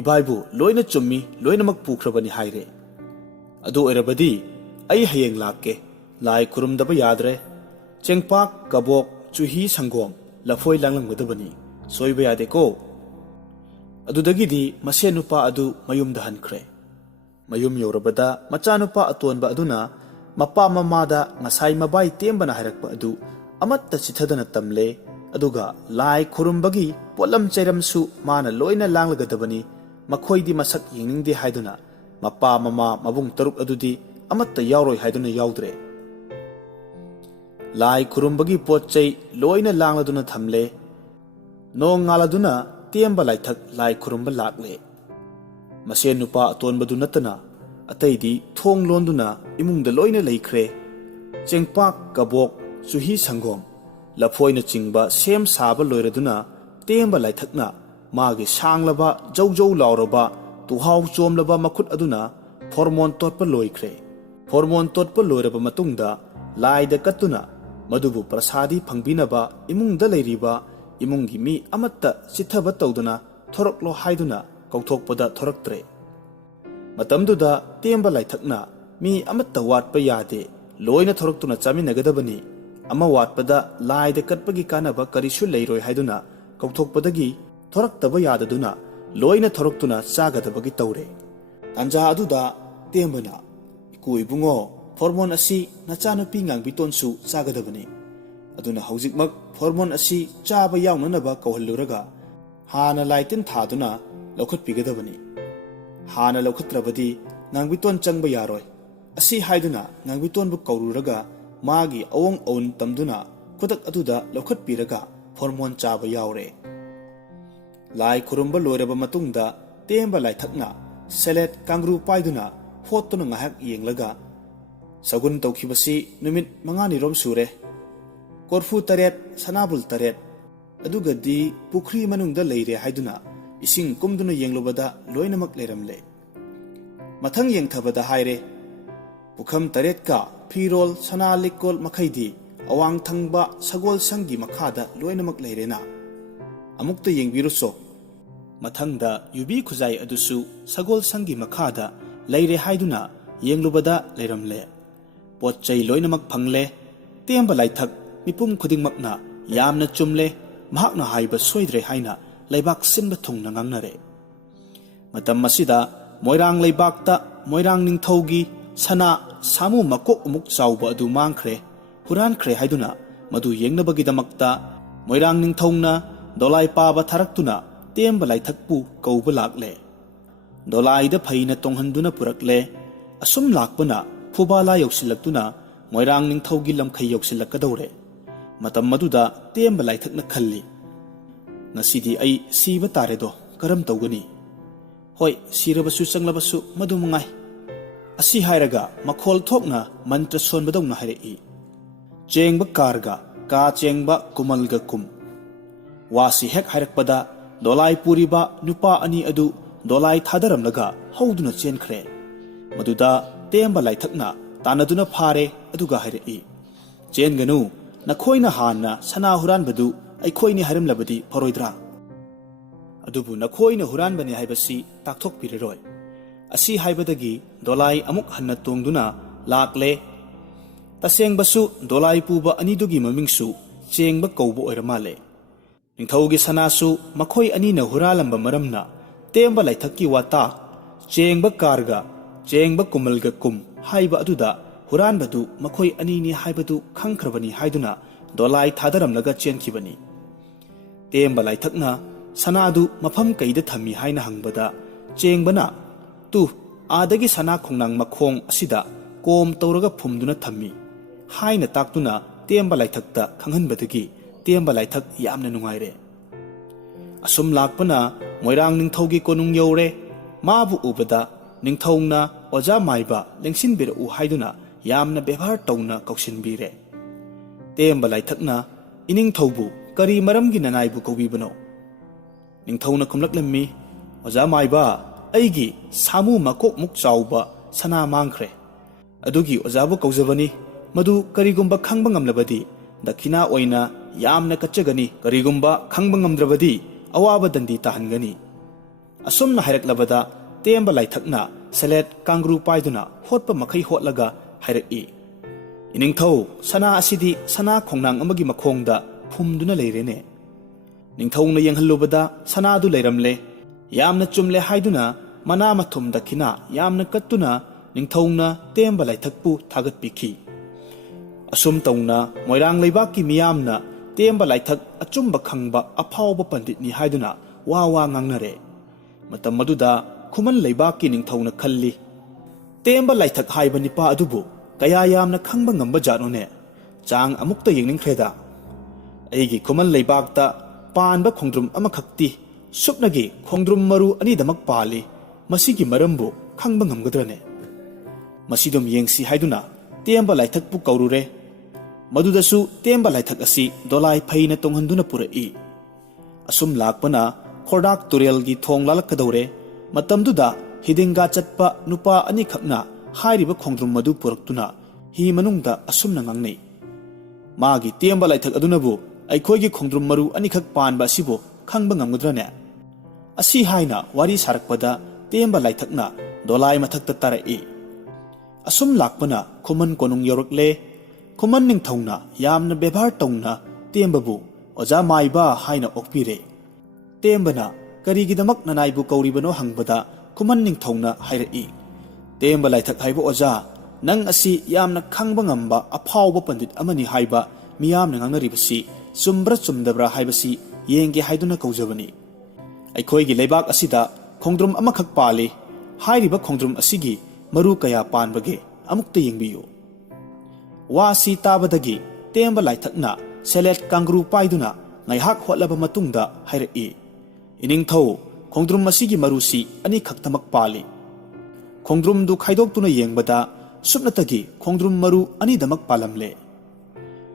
ibaibu loina chummi loinamak pukhrabani haire adu erabadi ai hayeng lakke lai khurumdaba yadre chengpak kabok chuhi sangom lafoi langlangmadabani soiba yade ko adudagidi masenupa adu mayumda hankre mayum yorabada machanupa atonba aduna ꯃꯄꯥ ꯃꯃꯥꯗ ꯉꯁꯥꯏ ꯃꯕꯥꯏ ꯇꯦꯝꯕꯅ ꯍꯥꯏꯔꯛꯄ ꯑꯗꯨ ꯑꯃꯠꯇ ꯆꯤꯊꯗꯅ ꯇꯝꯂꯦ ꯑꯗꯨꯒ ꯂꯥꯏ ꯈꯨꯔꯨꯝꯕꯒꯤ ꯄꯣꯠꯂꯝ ꯆꯩꯔꯝꯁꯨ ꯃꯥꯅ ꯂꯣꯏꯅ ꯂꯥꯡꯂꯒꯗꯕꯅꯤ ꯃꯈꯣꯏꯗꯤ ꯃꯁꯛ ꯌꯦꯡꯅꯤꯡꯗꯦ ꯍꯥꯏꯗꯨꯅ ꯃꯄꯥ ꯃꯃꯥ ꯃꯕꯨꯡ ꯇꯔꯨꯛ ꯑꯗꯨꯗꯤ ꯑꯃꯠꯇ ꯌꯥꯎꯔꯣꯏ ꯍꯥꯏꯗꯨꯅ ꯌꯥꯎꯗ꯭ꯔꯦ ꯂꯥꯏ ꯈꯨꯔꯨꯝꯕꯒꯤ ꯄꯣꯠ ꯆꯩ ꯂꯣꯏꯅ ꯂꯥꯡꯂꯗꯨꯅ ꯊꯝꯂꯦ ꯅꯣꯡ ꯉꯥꯜꯂꯗꯨꯅ ꯇꯦꯝꯕ ꯂꯥꯏꯊꯛ ꯂꯥꯏ ꯈꯨꯔꯨꯝꯕ ꯂꯥꯛꯂꯦ ꯃꯁꯦꯟ ꯅꯨꯄꯥ ꯑꯇꯣꯟꯕꯗꯨ ꯅꯠꯇꯅ ꯑꯇꯩꯗꯤ ꯊꯣꯡ ꯂꯣꯟꯗꯨꯅ ꯏꯃꯨꯡꯗ ꯂꯣꯏꯅ ꯂꯩꯈ꯭ꯔꯦ ꯆꯦꯡꯄꯥꯛ ꯀꯕꯣꯛ ꯆꯨꯍꯤ ꯁꯪꯒꯣꯝ ꯂꯐꯣꯏꯅꯆꯤꯡꯕ ꯁꯦꯝ ꯁꯥꯕ ꯂꯣꯏꯔꯗꯨꯅ ꯇꯦꯝꯕ ꯂꯥꯏꯊꯛꯅ ꯃꯥꯒꯤ ꯁꯥꯡꯂꯕ ꯖꯧꯖꯧ ꯂꯥꯎꯔꯕ ꯇꯨꯍꯥꯎ ꯆꯣꯝꯂꯕ ꯃꯈꯨꯠ ꯑꯗꯨꯅ ꯐꯣꯔꯃꯣꯟ ꯇꯣꯠꯄ ꯂꯣꯏꯈ꯭ꯔꯦ ꯐꯣꯔꯃꯣꯟ ꯇꯣꯠꯄ ꯂꯣꯏꯔꯕ ꯃꯇꯨꯡꯗ ꯂꯥꯏꯗ ꯀꯠꯇꯨꯅ ꯃꯗꯨꯕꯨ ꯄ꯭ꯔꯁꯥꯗꯤ ꯐꯪꯕꯤꯅꯕ ꯏꯃꯨꯡꯗ ꯂꯩꯔꯤꯕ ꯏꯃꯨꯡꯒꯤ ꯃꯤ ꯑꯃꯠꯇ ꯆꯤꯊꯕ ꯇꯧꯗꯨꯅ ꯊꯣꯔꯛꯂꯣ ꯍꯥꯏꯗꯨꯅ ꯀꯧꯊꯣꯛꯄꯗ ꯊꯣꯔꯛꯇ꯭ꯔꯦ ꯃꯇꯝꯗꯨꯗ ꯇꯦꯝꯕ ꯂꯥꯏꯊꯛꯅ ꯃꯤ ꯑꯃꯠꯇ ꯋꯥꯠꯄ ꯌꯥꯗꯦ ꯂꯣꯏꯅ ꯊꯣꯔꯛꯇꯨꯅ ꯆꯥꯃꯤꯟꯅꯒꯗꯕꯅꯤ ꯑꯃ ꯋꯥꯠꯄꯗ ꯂꯥꯏꯗ ꯀꯠꯄꯒꯤ ꯀꯥꯟꯅꯕ ꯀꯔꯤꯁꯨ ꯂꯩꯔꯣꯏ ꯍꯥꯏꯗꯨꯅ ꯀꯧꯊꯣꯛꯄꯗꯒꯤ ꯊꯣꯔꯛꯇꯕ ꯌꯥꯗꯗꯨꯅ ꯂꯣꯏꯅ ꯊꯣꯔꯛꯇꯨꯅ ꯆꯥꯒꯗꯕꯒꯤ ꯇꯧꯔꯦ ꯇꯥꯟꯖꯥ ꯑꯗꯨꯗ ꯇꯦꯝꯕꯅ ꯏꯀꯨ ꯏꯕꯨꯡꯉꯣ ꯐꯣꯔꯃꯣꯟ ꯑꯁꯤ ꯅꯆꯥꯅꯨꯄꯤ ꯉꯥꯡꯕꯤꯇꯣꯟꯁꯨ ꯆꯥꯒꯗꯕꯅꯤ ꯑꯗꯨꯅ ꯍꯧꯖꯤꯛꯃꯛ ꯐꯣꯔꯃꯣꯟ ꯑꯁꯤ ꯆꯥꯕ ꯌꯥꯎꯅꯅꯕ ꯀꯧꯍꯜꯂꯨꯔꯒ ꯍꯥꯟꯅ ꯂꯥꯏꯇꯤꯟ ꯊꯥꯗꯨꯅ ꯂꯧꯈꯠꯄꯤꯒꯗꯕꯅꯤ ꯍꯥꯟꯅ ꯂꯧꯈꯠꯇ꯭ꯔꯕꯗꯤ ꯉꯥꯡꯕꯤꯇꯣꯟ ꯆꯪꯕ ꯌꯥꯔꯣꯏ ꯑꯁꯤ ꯍꯥꯏꯗꯨꯅ ꯉꯥꯡꯕꯤꯇꯣꯟꯕꯨ ꯀꯧꯔꯨꯔꯒ ꯃꯥꯒꯤ ꯑꯋꯣꯡ ꯑꯋꯨꯟ ꯇꯝꯗꯨꯅ ꯈꯨꯗꯛ ꯑꯗꯨꯗ ꯂꯧꯈꯠꯄꯤꯔꯒ ꯐꯣꯔꯃꯣꯟ ꯆꯥꯕ ꯌꯥꯎꯔꯦ ꯂꯥꯏ ꯈꯨꯔꯨꯝꯕ ꯂꯣꯏꯔꯕ ꯃꯇꯨꯡꯗ ꯇꯦꯝꯕ ꯂꯥꯏꯊꯛꯅ ꯁꯦꯂꯦꯠ ꯀꯥꯡꯒ꯭ꯔꯨ ꯄꯥꯏꯗꯨꯅ ꯍꯣꯠꯇꯨꯅ ꯉꯥꯏꯍꯥꯛ ꯌꯦꯡꯂꯒ ꯁꯒꯨꯟ ꯇꯧꯈꯤꯕꯁꯤ ꯅꯨꯃꯤꯠ 5ꯅꯤꯔꯣꯝ ꯁꯨꯔꯦ ꯀꯣꯔꯐꯨ 8 ꯁꯅꯥꯕꯨꯜ 8 ꯑꯗꯨꯒꯗꯤ ꯄꯨꯈ꯭ꯔꯤ ꯃꯅꯨꯡꯗ ꯂꯩꯔꯦ ꯍꯥꯏꯗꯨꯅ ꯏꯁꯤꯡ ꯀꯨꯝꯗꯨꯅ ꯌꯦꯡꯂꯨꯕꯗ ꯂꯣꯏꯅꯃꯛ ꯂꯩꯔꯝꯂꯦ ꯃꯊꯪ ꯌꯦꯡꯊꯕꯗ ꯍꯥꯏꯔꯦ ꯄꯨꯈꯝ 8ꯀ ꯐꯤꯔꯣꯜ ꯁꯅꯥ ꯂꯤꯛꯀꯣꯜ ꯃꯈꯩꯗꯤ ꯑꯋꯥꯡ ꯊꯪꯕ ꯁꯒꯣꯜ ꯁꯪꯒꯤ ꯃꯈꯥꯗ ꯂꯣꯏꯅꯃꯛ ꯂꯩꯔꯦꯅ ꯑꯃꯨꯛꯇ ꯌꯦꯡꯕꯤꯔꯨꯆꯣ ꯃꯊꯪꯗ ꯌꯨꯕꯤ ꯈꯨꯖꯥꯏ ꯑꯗꯨꯁꯨ ꯁꯒꯣꯜ ꯁꯪꯒꯤ ꯃꯈꯥꯗ ꯂꯩꯔꯦ ꯍꯥꯏꯗꯨꯅ ꯌꯦꯡꯂꯨꯕꯗ ꯂꯩꯔꯝꯂꯦ ꯄꯣꯠ ꯆꯩ ꯂꯣꯏꯅꯃꯛ ꯐꯪꯂꯦ ꯇꯦꯝꯕ ꯂꯥꯏꯊꯛ ꯃꯤꯄꯨꯝ ꯈꯨꯗꯤꯡꯃꯛꯅ ꯌꯥꯝꯅ ꯆꯨꯝꯂꯦ ꯃꯍꯥꯛꯅ ꯍꯥꯏꯕ ꯁꯣꯏꯗ꯭ꯔꯦ ꯍꯥꯏꯅ ꯂꯩꯕꯥꯛ ꯁꯤꯟꯕ ꯊꯨꯡꯅ ꯉꯥꯡꯅꯔꯦ ꯃꯇꯝ ꯑꯁꯤꯗ ꯃꯣꯏꯔꯥꯡ ꯂꯩꯕꯥꯛꯇ ꯃꯣꯏꯔꯥꯡ ꯅꯤꯡꯊꯧꯒꯤ ꯁꯅꯥ ꯁꯥꯃꯨ ꯃꯀꯣꯛ ꯑꯃꯨꯛ ꯆꯥꯎꯕ ꯑꯗꯨ ꯃꯥꯡꯈ꯭ꯔꯦ ꯍꯨꯔꯥꯟꯈ꯭ꯔꯦ ꯍꯥꯏꯗꯨꯅ ꯃꯗꯨ ꯌꯦꯡꯅꯕꯒꯤꯗꯃꯛꯇ ꯃꯣꯏꯔꯥꯡ ꯅꯤꯡꯊꯧꯅ ꯗꯣꯂꯥꯏ ꯄꯥꯕ ꯊꯥꯔꯛꯇꯨꯅ ꯇꯦꯝꯕ ꯂꯥꯏꯊꯛꯄꯨ ꯀꯧꯕ ꯂꯥꯛꯂꯦ ꯗꯣꯂꯥꯏꯗ ꯐꯩꯅ ꯇꯣꯡꯍꯟꯗꯨꯅ ꯄꯨꯔꯛꯂꯦ ꯑꯁꯨꯝ ꯂꯥꯛꯄꯅ ꯐꯨꯕꯥꯂꯥ ꯌꯧꯁꯤꯜꯂꯛꯇꯨꯅ ꯃꯣꯏꯔꯥꯡ ꯅꯤꯡꯊꯧꯒꯤ ꯂꯝꯈꯩ ꯌꯧꯁꯤꯜꯂꯛꯀꯗꯧꯔꯦ ꯃꯇꯝ ꯑꯗꯨꯗ ꯇꯦꯝꯕ ꯂꯥꯏꯊꯛꯅ ꯈꯜꯂꯤ ꯉꯁꯤꯗꯤ ꯑꯩ ꯁꯤꯕ ꯇꯥꯔꯦꯗꯣ ꯀꯔꯝ ꯇꯧꯒꯅꯤ ꯍꯣꯏ ꯁꯤꯔꯕꯁꯨ ꯆꯪꯂꯕꯁꯨ ꯃꯗꯨ ꯃꯉꯥꯏ ꯑꯁꯤ ꯍꯥꯏꯔꯒ ꯃꯈꯣꯜ ꯊꯣꯛꯅ ꯃꯟꯇ꯭ꯔ ꯁꯣꯟꯕꯗꯧꯅ ꯍꯥꯏꯔꯛꯏ ꯆꯦꯡꯕ ꯀꯥꯔꯒ ꯀꯥ ꯆꯦꯡꯕ ꯀꯨꯃꯜꯒ ꯀꯨꯝ ꯋꯥꯁꯤ ꯍꯦꯛ ꯍꯥꯏꯔꯛꯄꯗ ꯗꯣꯂꯥꯏ ꯄꯨꯔꯤꯕ ꯅꯨꯄꯥ 2 ꯑꯗꯨ ꯗꯣꯂꯥꯏ ꯊꯥꯗꯔꯝꯂꯒ ꯍꯧꯗꯨꯅ ꯆꯦꯟꯈ꯭ꯔꯦ ꯃꯗꯨꯗ ꯇꯦꯝꯕ ꯂꯥꯏꯊꯛꯅ ꯇꯥꯟꯅꯗꯨꯅ ꯐꯥꯔꯦ ꯑꯗꯨꯒ ꯍꯥꯏꯔꯛꯏ ꯆꯦꯟꯒꯅꯨ ꯅꯈꯣꯏꯅ ꯍꯥꯟꯅ ꯁꯅꯥ ꯍꯨꯔꯥꯟꯕꯗꯨ ꯑꯩꯈꯣꯏꯅꯤ ꯍꯥꯏꯔꯝꯂꯕꯗꯤ ꯐꯔꯣꯏꯗ꯭ꯔꯥ ꯑꯗꯨꯕꯨ ꯅꯈꯣꯏꯅ ꯍꯨꯔꯥꯟꯕꯅꯤ ꯍꯥꯏꯕꯁꯤ ꯇꯥꯛꯊꯣꯛꯄꯤꯔꯔꯣꯏ ꯑꯁꯤ ꯍꯥꯏꯕꯗꯒꯤ ꯗꯣꯂꯥꯏ ꯑꯃꯨꯛ ꯍꯟꯅ ꯇꯣꯡꯗꯨꯅ ꯂꯥꯛꯂꯦ ꯇꯁꯦꯡꯕꯁꯨ ꯗꯣꯂꯥꯏ ꯄꯨꯕ 2ꯗꯨꯒꯤ ꯃꯃꯤꯡꯁꯨ ꯆꯦꯡꯕ ꯀꯧꯕ ꯑꯣꯏꯔ ꯃꯥꯜꯂꯦ ꯅꯤꯡꯊꯧꯒꯤ ꯁꯅꯥꯁꯨ ꯃꯈꯣꯏ 2ꯅ ꯍꯨꯔꯥꯜꯂꯝꯕ ꯃꯔꯝꯅ ꯇꯦꯝꯕ ꯂꯥꯏꯊꯛꯀꯤ ꯋꯥꯇꯥ ꯆꯦꯡꯕ ꯀꯥꯔꯒ ꯆꯦꯡꯕ ꯀꯨꯃꯜꯒ ꯀꯨꯝ ꯍꯥꯏꯕ ꯑꯗꯨꯗ ꯍꯨꯔꯥꯟꯕꯗු ꯃꯈꯣꯏ 2ꯅꯤ ꯍꯥꯏꯕꯗꯨ ꯈꯪꯈ꯭ꯔꯕꯅꯤ ꯍꯥꯏꯗꯨꯅ ꯗꯣꯂꯥꯏ ꯊꯥꯗꯔꯝꯂꯒ ꯆꯦꯟꯈꯤꯕꯅꯤ ꯇꯦꯝꯕ ꯂꯥꯏꯊꯛꯅ ꯁꯅꯥꯗꯨ ꯃꯐꯝ ꯀꯩꯗ ꯊꯝꯃꯤ ꯍꯥꯏꯅ ꯍꯪꯕꯗ ꯆꯦꯡꯕꯅ two आदगी Sana खोंनांग मखोंग असिदा come तौरगा फुमदुना थम्मी हाइना ताक्तुना Temba लाइथक्ता खंगहनबदगी Temba लाइथक यामना नुंगाइरे assume लाकपना Moirang निंगथौगी कोनुंग you're माबु उबदा निंगथौना ओजा माइबा लेंसिनबिरउ हाइदुना यामना बेभार तौना कौसिनबिरे तेंबा लाइथकना इनिंगथौबु करी मरमगी ननाइबु कौबिबनो निंगथौना खुमलकलम्मी ओजा माइबा अइगी सामु मकोक मुक चाउबा सना मांगख्रे अदुगी ओजाबु कौजबनी मदु करीगुंबा खंगबा ngamlabadi दखिना ओइना यामना कच्चगनी करीगुंबा खंगबा ngamdrabadi अवाबा दंदी ताहनगनी असुमना हाइरकलबदा तेंबा लाइथकना सेलेट कांग्रू पाइदुना होटपा मखै होटलगा हाइरकई इनिंगथौ सना असिदी सना खोंनांग अमगी मखोंगदा फुमदुना लेरेने निंगथौना यंगहल्लुबदा सनादु लेरमले यामना चुमले हाइदुना मना मथुम दखिना यामना कत्तुना ꯅꯤꯡꯊꯧꯅ ꯇꯦꯝꯕ ꯂꯥꯏꯊꯛꯄꯨ ꯊꯥꯒꯠꯄꯤꯈꯤ꯫ ꯑꯁꯨꯝ ꯇꯧꯅ ꯃꯣꯏꯔꯥꯡ ꯂꯩꯕꯥꯛꯀꯤ ꯃꯤꯌꯥꯝꯅ ꯇꯦꯝꯕ ꯂꯥꯏꯊꯛ ꯑꯆꯨꯝꯕ ꯈꯪꯕ ꯑꯐꯥꯎꯕ ꯄꯟꯗꯤꯠꯅꯤ ꯍꯥꯏꯗꯨꯅ ꯋꯥ ꯉꯥꯡꯅꯔꯦ꯫ ꯃꯇꯝ ꯑꯗꯨꯗ ꯈꯨꯃꯟ ꯂꯩꯕꯥꯛꯀꯤ ꯅꯤꯡꯊꯧꯅ ꯈꯜꯂꯤ, ꯇꯦꯝꯕ ꯂꯥꯏꯊꯛ ꯍꯥꯏꯕ ꯅꯤꯄꯥ ꯑꯗꯨꯕꯨ ꯀꯌꯥ ꯌꯥꯝꯅ ꯈꯪꯕ ꯉꯝꯕ ꯖꯥꯠꯅꯣꯅꯦ? ꯆꯥꯡ ꯑꯃꯨꯛꯇ ꯌꯦꯡꯅꯤꯡꯈ꯭ꯔꯦꯗ꯫ ꯑꯩꯒꯤ ꯈꯨꯃꯟ ꯂꯩꯕꯥꯛꯇ ꯄꯥꯟꯕ ꯈꯣꯡꯗ꯭ꯔꯨꯝ ꯑꯃꯈꯛꯇꯤ ꯁꯨꯞꯅꯒꯤ ꯈꯣꯡꯗ꯭ꯔꯨꯝ ꯃꯔꯨ ꯑꯅꯤꯗꯃꯛ ꯄꯥꯜꯂꯤ, ꯃꯁꯤꯒꯤ ꯃꯔꯝꯕꯨ ꯈꯪꯕ ꯉꯝꯒꯗ꯭ꯔꯅꯦ? ꯃꯁꯤꯗꯨꯝ ꯌꯦꯡꯁꯤ ꯍꯥꯏꯗꯨꯅ ꯇꯦꯝꯕ ꯂꯥꯏꯊꯛꯄꯨ ꯀꯧꯔꯨꯔꯦ꯫ ꯃꯗꯨꯗꯁꯨ ꯇꯦꯝꯕ ꯂꯥꯏꯊꯛ ꯑꯁꯤ ꯗꯣꯂꯥꯏ ꯐꯩꯅ ꯇꯣꯡꯍꯟꯗꯨꯅ ꯄꯨꯔꯛꯏ꯫ ꯑꯁꯨꯝ ꯂꯥꯛꯄꯅ ꯈꯣꯔꯗꯥꯛ ꯇꯨꯔꯦꯜꯒꯤ ꯊꯣꯡ ꯂꯥꯜꯂꯛꯀꯗꯧꯔꯦ꯫ ꯃꯇꯝꯗꯨꯗ ꯍꯤꯗꯤꯡꯒꯥ ꯆꯠꯄ ꯅꯨꯄꯥ ꯑꯅꯤꯈꯛꯅ ꯍꯥꯏꯔꯤꯕ ꯈꯣꯡꯗ꯭ꯔꯨꯝ ꯑꯗꯨ ꯄꯨꯔꯛꯇꯨꯅ ꯍꯤ ꯃꯅꯨꯡꯗ ꯑꯁꯨꯝꯅ ꯉꯥꯡꯅꯩ, ꯃꯥꯒꯤ ꯇꯦꯝꯕ ꯂꯥꯏꯊꯛ ꯑꯗꯨꯅꯕꯨ ꯑꯩꯈꯣꯏꯒꯤ ꯈꯣꯡꯗ꯭ꯔꯨꯝ ꯃꯔꯨ ꯑꯅꯤꯈꯛ ꯄꯥꯟꯕ ꯑꯁꯤꯕꯨ ꯈꯪꯕ ꯉꯝꯒꯗ꯭ꯔꯅꯦ? ꯑꯁꯤ ꯍꯥꯏꯅ ꯋꯥꯔꯤ ꯁꯥꯔꯛꯄꯗ ꯇꯦꯝꯕ ꯂꯥꯏꯊꯛꯅ ꯗꯣꯂꯥꯏ ꯃꯊꯛꯇ ꯇꯥꯔꯛꯏ꯫ ꯑꯁꯨꯝ ꯂꯥꯛꯄꯅ ꯈꯨꯃꯟ ꯀꯣꯅꯨꯡ ꯌꯧꯔꯛꯂꯦ꯫ ꯈꯨꯃꯟ ꯅꯤꯡꯊꯧꯅ ꯌꯥꯝꯅ ꯕꯦꯚꯥꯔ ꯇꯧꯅ ꯇꯦꯝꯕꯕꯨ ꯑꯣꯖꯥ ꯃꯥꯏꯕ ꯍꯥꯏꯅ ꯑꯣꯛꯄꯤꯔꯦ꯫ ꯇꯦꯝꯕꯅ ꯀꯔꯤꯒꯤꯗꯃꯛ ꯅꯅꯥꯏꯕꯨ ꯀꯧꯔꯤꯕꯅꯣ ꯍꯪꯕꯗ ꯈꯨꯃꯟ ꯅꯤꯡꯊꯧꯅ ꯍꯥꯏꯔꯛꯏ, ꯇꯦꯝꯕ ꯂꯥꯏꯊꯛ ꯍꯥꯏꯕ ꯑꯣꯖꯥ, ꯅꯪ ꯑꯁꯤ ꯌꯥꯝꯅ ꯈꯪꯕ ꯉꯝꯕ ꯑꯐꯥꯎꯕ ꯄꯟꯗꯤꯠ ꯑꯃꯅꯤ ꯍꯥꯏꯕ ꯃꯤꯌꯥꯝꯅ ꯉꯥꯡꯅꯔꯤꯕꯁꯤ ꯆꯨꯝꯕ꯭ꯔꯥ ꯆꯨꯝꯗꯕ꯭ꯔꯥ ꯍꯥꯏꯕꯁꯤ ꯌꯦꯡꯒꯦ ꯍꯥꯏꯗꯨꯅ ꯀꯧꯖꯕꯅꯤ꯫ ꯑꯩꯈꯣꯏꯒꯤ ꯂꯩꯕꯥꯛ ꯑꯁꯤꯗ ꯈꯣꯡꯗ꯭ꯔꯨꯝ ꯑꯃꯈꯛ パꯂꯤ꯫ ꯍꯥꯏꯔꯤꯕ ꯈꯣꯡꯗ꯭ꯔꯨꯝ ꯑꯁꯤꯒꯤ ꯃꯔꯨ ꯀꯌꯥ ꯄꯥꯟꯕꯒꯦ ꯑꯃꯨꯛꯇ ꯌꯦꯡꯕꯤꯌꯨ꯫ ꯋꯥꯁꯤ ꯇꯥꯕꯗꯒꯤ ꯇꯦꯝꯕ ꯂꯥꯏꯊꯛꯅ ꯁꯦꯂꯦꯠ ꯀꯥꯡꯒ꯭ꯔꯨ ꯄꯥꯏꯗꯨꯅ ꯉꯥꯏꯍꯥꯛ ꯍꯣꯠꯂꯕ ꯃꯇꯨꯡꯗ ꯍꯥꯏꯔꯛꯏ, ꯏꯅꯤꯡꯊꯧ, ꯈꯣꯡꯗ꯭ꯔꯨꯝ ꯑꯁꯤꯒꯤ ꯃꯔꯨꯁꯤ ꯑꯅꯤꯈꯛꯇꯃꯛ ꯄꯥꯜꯂꯤ꯫ ꯈꯣꯡꯗ꯭ꯔꯨꯝꯗꯨ ꯈꯥꯏꯗꯣꯛꯇꯨꯅ ꯌꯦꯡꯕꯗ ꯁꯨꯞꯅꯇꯒꯤ ꯈꯣꯡꯗ꯭ꯔꯨꯝ ꯃꯔꯨ ꯑꯅꯤꯗꯃꯛ ꯄꯥꯜꯂꯝꯂꯦ꯫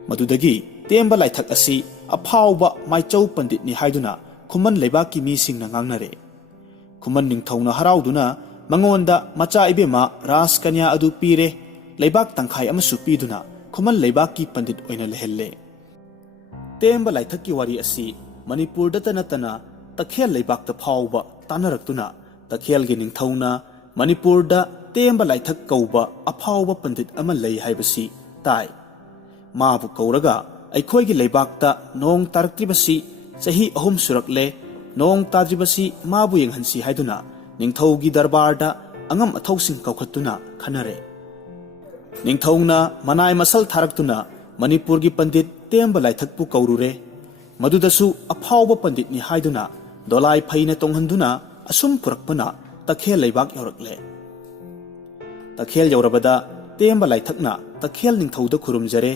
ꯃꯗꯨꯗꯒꯤ ꯇꯦꯝꯕ ꯂꯥꯏꯊꯛ ꯑꯁꯤ ꯑꯐꯥꯎꯕ ꯃꯥꯏꯆꯧ ꯄꯟꯗꯤꯠꯅꯤ ꯍꯥꯏꯗꯨꯅ ꯈꯨꯃꯟ ꯂꯩꯕꯥꯛꯀꯤ ꯃꯤꯁꯤꯡꯅ ꯉꯥꯡꯅꯔꯦ꯫ ꯈꯨꯃꯟ ꯅꯤꯡꯊꯧꯅ ꯍꯔꯥꯎꯗꯨꯅ ꯃꯉꯣꯟꯗ ꯃꯆꯥ ꯏꯕꯦꯝꯃ ꯔꯥꯖ ꯀꯟꯌꯥ ꯑꯗꯨ ꯄꯤꯔꯦ꯫ ꯂꯩꯕꯥꯛ ꯇꯪꯈꯥꯏ ꯑꯃꯁꯨ ꯄꯤꯗꯨꯅ ꯈꯨꯃꯟ ꯂꯩꯕꯥꯛꯀꯤ ꯄꯟꯗꯤꯠ ꯑꯣꯏꯅ ꯂꯩꯍꯜꯂꯦ꯫ ꯇꯦꯝꯕ ꯂꯥꯏꯊꯛꯀꯤ ꯋꯥꯔꯤ ꯑꯁꯤ ꯃꯅꯤꯄꯨꯔꯗꯇ ꯅꯠꯇꯅ ꯇꯈꯦꯜ ꯂꯩꯕꯥꯛꯇ ꯐꯥꯎꯕ ꯇꯥꯟꯅꯔꯛꯇꯨꯅ ꯇꯈꯦꯜꯒꯤ ꯅꯤꯡꯊꯧꯅ ꯃꯅꯤꯄꯨꯔꯗ ꯇꯦꯝꯕ ꯂꯥꯏꯊꯛ ꯀꯧꯕ ꯑꯐꯥꯎꯕ ꯄꯟꯗꯤꯠ ꯑꯃ ꯂꯩ ꯍꯥꯏꯕꯁꯤ ꯇꯥꯏ꯫ ꯃꯥꯕꯨ ꯀꯧꯔꯒ ꯑꯩꯈꯣꯏꯒꯤ ꯂꯩꯕꯥꯛꯇ ꯅꯣꯡ ꯇꯥꯔꯛꯇ꯭ꯔꯤꯕꯁꯤ ꯆꯍꯤ 3 ꯁꯨꯔꯛꯂꯦ, ꯅꯣꯡ ꯇꯥꯗ꯭ꯔꯤꯕꯁꯤ ꯃꯥꯕꯨ ꯌꯦꯡꯍꯟꯁꯤ ꯍꯥꯏꯗꯨꯅ ꯅꯤꯡꯊꯧꯒꯤ ꯗꯔꯕꯥꯔꯗ ꯑꯉꯝ ꯑꯊꯧꯁꯤꯡ ꯀꯧꯈꯠꯇꯨꯅ ꯈꯟꯅꯔꯦ꯫ ꯅꯤꯡꯊꯧꯅ ꯃꯅꯥꯏ ꯃꯁꯜ ꯊꯥꯔꯛꯇꯨꯅ ꯃꯅꯤꯄꯨꯔꯒꯤ ꯄꯟꯗꯤꯠ ꯇꯦꯝꯕ ꯂꯥꯏꯊꯛꯄꯨ ꯀꯧꯔꯨꯔꯦ꯫ ꯃꯗꯨꯗꯁꯨ ꯑꯐꯥꯎꯕ ꯄꯟꯗꯤꯠꯅꯤ ꯍꯥꯏꯗꯨꯅ ꯗꯣꯂꯥꯏ ꯐꯩꯅ ꯇꯣꯡꯍꯟꯗꯨꯅ ꯑꯁꯨꯝ ꯄꯨꯔꯛꯄꯅ ꯇꯈꯦꯜ ꯂꯩꯕꯥꯛ ꯌꯧꯔꯛꯂꯦ꯫ ꯇꯈꯦꯜ ꯌꯧꯔꯕꯗ ꯇꯦꯝꯕ ꯂꯥꯏꯊꯛꯅ ꯇꯈꯦꯜ ꯅꯤꯡꯊꯧꯗ ꯈꯨꯔꯨꯝꯖꯔꯦ,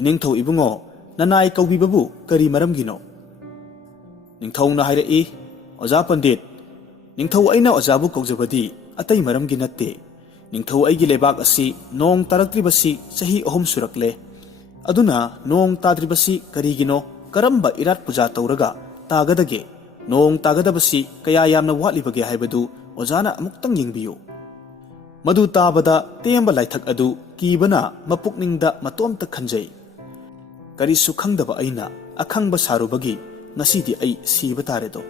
ꯏꯅꯤꯡꯊꯧ ꯏꯕꯨꯡꯉꯣ, ꯅꯅꯥꯏ ꯀꯧꯕꯤꯕꯕꯨ ꯀꯔꯤ ꯃꯔꯝꯒꯤꯅꯣ? ꯅꯤꯡꯊꯧꯅ ꯍꯥꯏꯔꯛꯏ, ꯑꯣꯖꯥ ꯄꯟꯗꯤꯠ, ꯅꯤꯡꯊꯧ ꯑꯩꯅ ꯑꯣꯖꯥꯕꯨ ꯀꯧꯖꯕꯗꯤ ꯑꯇꯩ ꯃꯔꯝꯒꯤ ꯅꯠꯇꯦ꯫ ꯅꯤꯡꯊꯧ ꯑꯩꯒꯤ ꯂꯩꯕꯥꯛ ꯑꯁꯤ ꯅꯣꯡ ꯇꯥꯔꯛꯇ꯭ꯔꯤꯕꯁꯤ ꯆꯍꯤ 3 ꯁꯨꯔꯛꯂꯦ꯫ ꯑꯗꯨꯅ ꯅꯣꯡ ꯇꯥꯗ꯭ꯔꯤꯕꯁꯤ ꯀꯔꯤꯒꯤꯅꯣ? ꯀꯔꯝꯕ ꯏꯔꯥꯠ ꯄꯨꯖꯥ ꯇꯧꯔꯒ ꯇꯥꯒꯗꯒꯦ? ꯅꯣꯡ ꯇꯥꯒꯗꯕꯁꯤ ꯀꯌꯥ ꯌꯥꯝꯅ ꯋꯥꯠꯂꯤꯕꯒꯦ ꯍꯥꯏꯕꯗꯨ ꯑꯣꯖꯥꯅ ꯑꯃꯨꯛꯇꯪ ꯌꯦꯡꯕꯤꯌꯨ꯫ ꯃꯗꯨ ꯇꯥꯕꯗ ꯇꯦꯝꯕ ꯂꯥꯏꯊꯛ ꯑꯗꯨ ꯀꯤꯕꯅ ꯃꯄꯨꯛꯅꯤꯡꯗ ꯃꯇꯣꯝꯇ ꯈꯟꯖꯩ, ꯀꯔꯤꯁꯨ ꯈꯪꯗꯕ ꯑꯩꯅ ꯑꯈꯪꯕ ꯁꯥꯔꯨꯕꯒꯤ ꯉꯁꯤꯗꯤ ꯑꯩ ꯁꯤꯕ ꯇꯥꯔꯦꯗꯣ꯫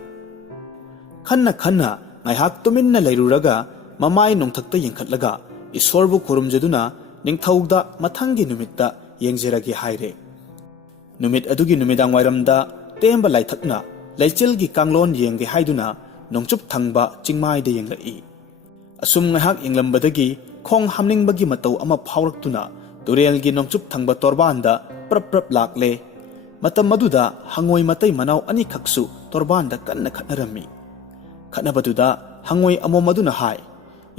ꯈꯟꯅ ꯈꯟꯅ ꯉꯥꯏꯍꯥꯛ ꯇꯨꯃꯤꯟꯅ ꯂꯩꯔꯨꯔꯒ ꯃꯃꯥꯏ ꯅꯣꯡꯊꯛꯇ ꯌꯦꯡꯈꯠꯂꯒ ꯏꯁꯣꯔꯕꯨ ꯈꯨꯔꯨꯝꯖꯗꯨꯅ ꯅꯤꯡꯊꯧꯗ ꯃꯊꯪꯒꯤ ꯅꯨꯃꯤꯠꯇ ꯌꯦꯡꯖꯔꯒꯦ ꯍꯥꯏꯔꯦ꯫ ꯅꯨꯃꯤꯠ ꯑꯗꯨꯒꯤ ꯅꯨꯃꯤꯗꯥꯡ ꯋꯥꯏꯔꯝꯗ ꯇꯦꯝꯕ ꯂꯥꯏꯊꯛꯅ ꯂꯩꯆꯤꯜꯒꯤ ꯀꯥꯡꯂꯣꯟ ꯌꯦꯡꯒꯦ ꯍꯥꯏꯗꯨꯅ ꯅꯣꯡꯆꯨꯞ ꯊꯪꯕ ꯆꯤꯡꯃꯥꯏꯗ ꯌꯦꯡꯂꯛꯏ꯫ ꯑꯁꯨꯝ ꯉꯥꯏꯍꯥꯛ ꯌꯦꯡꯂꯝꯕꯗꯒꯤ ꯈꯣꯡ ꯍꯥꯝꯅꯤꯡꯕꯒꯤ ꯃꯇꯧ ꯑꯃ ꯐꯥꯎꯔꯛꯇꯨꯅ ꯇꯨꯔꯦꯜꯒꯤ ꯅꯣꯡꯆꯨꯞ ꯊꯪꯕ ꯇꯣꯔꯕꯥꯟꯗ ꯄ꯭ꯔꯞ ꯂꯥꯛꯂꯦ꯫ ꯃꯇꯝ ꯑꯗꯨꯗ ꯍꯪꯉꯣꯏ ꯃꯇꯩ ꯃꯅꯥꯎ ꯑꯅꯤꯈꯛꯁꯨ ꯇꯣꯔꯕꯥꯟꯗ ꯀꯟꯅ ꯈꯠꯅꯔꯝꯃꯤ꯫ ꯈꯠꯅꯕꯗꯨꯗ ꯍꯪꯉꯣꯏ ꯑꯃꯣꯝ ꯑꯗꯨꯅ ꯍꯥꯏ,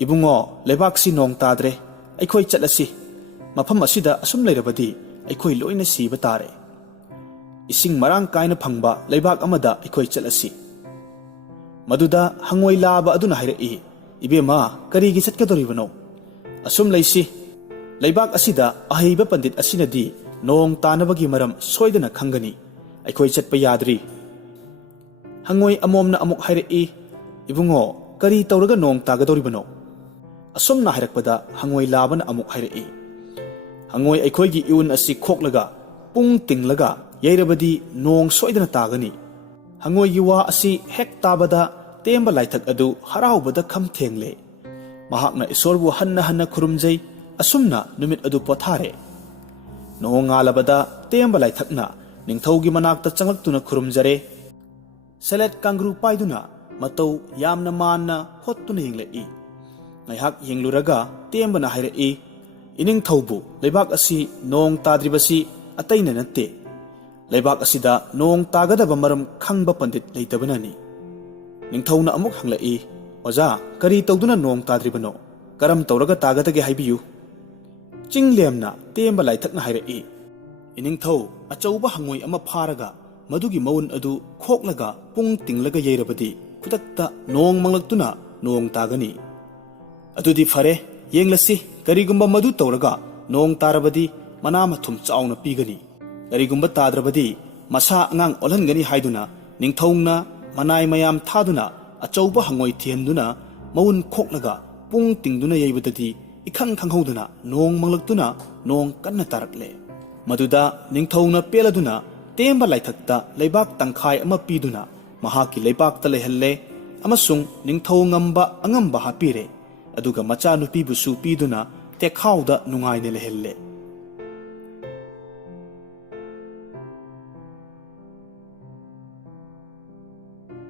ꯏꯕꯨꯡꯉꯣ, ꯂꯩꯕꯥꯛꯁꯤ ꯅꯣꯡ ꯇꯥꯗ꯭ꯔꯦ, ꯑꯩꯈꯣꯏ ꯆꯠꯂꯁꯤ꯫ ꯃꯐꯝ ꯑꯁꯤꯗ ꯑꯁꯨꯝ ꯂꯩꯔꯕꯗꯤ ꯑꯩꯈꯣꯏ ꯂꯣꯏꯅ ꯁꯤꯕ ꯇꯥꯔꯦ꯫ ꯏꯁꯤꯡ ꯃꯔꯥꯡ ꯀꯥꯏꯅ ꯐꯪꯕ ꯂꯩꯕꯥꯛ ꯑꯃꯗ ꯑꯩꯈꯣꯏ ꯆꯠꯂꯁꯤ꯫ ꯃꯗꯨꯗ ꯍꯪꯉꯣꯏ ꯂꯥꯕ ꯑꯗꯨꯅ ꯍꯥꯏꯔꯛꯏ, ꯏꯕꯦꯝꯃ, ꯀꯔꯤꯒꯤ ꯆꯠꯀꯗꯧꯔꯤꯕꯅꯣ? ꯑꯁꯨꯝ ꯂꯩꯁꯤ꯫ ꯂꯩꯕꯥꯛ ꯑꯁꯤꯗ ꯑꯍꯩꯕ ꯄꯟꯗꯤꯠ ꯑꯁꯤꯅꯗꯤ ꯅꯣꯡ ꯇꯥꯅꯕꯒꯤ ꯃꯔꯝ ꯁꯣꯏꯗꯅ ꯈꯪꯒꯅꯤ꯫ ꯑꯩꯈꯣꯏ ꯆꯠꯄ ꯌꯥꯗ꯭ꯔꯤ꯫ ꯍꯪꯉꯣꯏ ꯑꯃꯣꯝꯅ ꯑꯃꯨꯛ ꯍꯥꯏꯔꯛꯏ, ꯏꯕꯨꯡꯉꯣ, ꯀꯔꯤ ꯇꯧꯔꯒ ꯅꯣꯡ ꯇꯥꯒꯗꯧꯔꯤꯕꯅꯣ? ꯑꯁꯨꯝꯅ ꯍꯥꯏꯔꯛꯄꯗ ꯍꯪꯉꯣꯏ ꯂꯥꯕꯅ ꯑꯃꯨꯛ ꯍꯥꯏꯔꯛꯏ, ꯍꯪꯉꯣꯏ, ꯑꯩꯈꯣꯏꯒꯤ ꯏꯎꯟ ꯑꯁꯤ ꯈꯣꯛꯂꯒ ꯄꯨꯡ ꯇꯤꯡꯂꯒ ꯌꯩꯔꯕꯗꯤ ꯅꯣꯡ ꯁꯣꯏꯗꯅ ꯇꯥꯒꯅꯤ꯫ ꯍꯪꯉꯣꯏꯒꯤ ꯋꯥ ꯑꯁꯤ ꯍꯦꯛ ꯇꯥꯕꯗ ꯇꯦꯝꯕ ꯂꯥꯏꯊꯛ ꯑꯗꯨ ꯍꯔꯥꯎꯕꯗ ꯈꯝ ꯊꯦꯡꯂꯦ꯫ ꯃꯍꯥꯛꯅ ꯏꯁꯣꯔꯕꯨ ꯍꯟꯅ ꯍꯟꯅ ꯈꯨꯔꯨꯝꯖꯩ꯫ ꯑꯁꯨꯝꯅ ꯅꯨꯃꯤꯠ ꯑꯗꯨ ꯄꯣꯊꯥꯔꯦ꯫ ꯅꯣꯡ ꯉꯥꯜꯂꯕꯗ ꯇꯦꯝꯕ ꯂꯥꯏꯊꯛꯅ ꯅꯤꯡꯊꯧꯒꯤ ꯃꯅꯥꯛꯇ ꯆꯪꯂꯛꯇꯨꯅ ꯈꯨꯔꯨꯝꯖꯔꯦ꯫ ꯁꯦꯂꯦꯠ ꯀꯥꯡꯒ꯭ꯔꯨ ꯄꯥꯏꯗꯨꯅ ꯃꯇꯧ ꯌꯥꯝꯅ ꯃꯥꯟꯅ ꯍꯣꯠꯇꯨꯅ ꯌꯦꯡꯂꯛꯏ꯫ Ngaihak yengluraga Tembana hairei Iningthaubu leibak asi nong tadribasi ataina natte leibak asida nong tagadaba maram khangba pandit leitabana ni Ningthauna amuk hanglai Oja kari tawduna nong tadribano karam tawraga tagadage haibiyu Chinglemna Temba laithakna hairei Iningthau achauba hangoi ama pharaga madugi maun adu khoklaga pung tinglaga yeirabadi kutakta nong manglaktuna nong tagani Adudi fare yenglasi karigumba madu tawraga nong tarabadi mana mathum chauna pigani karigumba tadrabadi masa angang olhangani haiduna ningthaungna manai mayam thaduna achauba hangoi thienduna maun khoklaga pung tingduna yeibadadi ikhang khanghoduna nong manglaktuna nong kanna tarakle Maduda ningthauna peladuna Temba laithakta leibak tangkhai ama piduna mahaki leibak ta lehalle amasung ningthau ngamba angamba hapire aduga macha nupi busu piduna tekhauda nungaine lehelle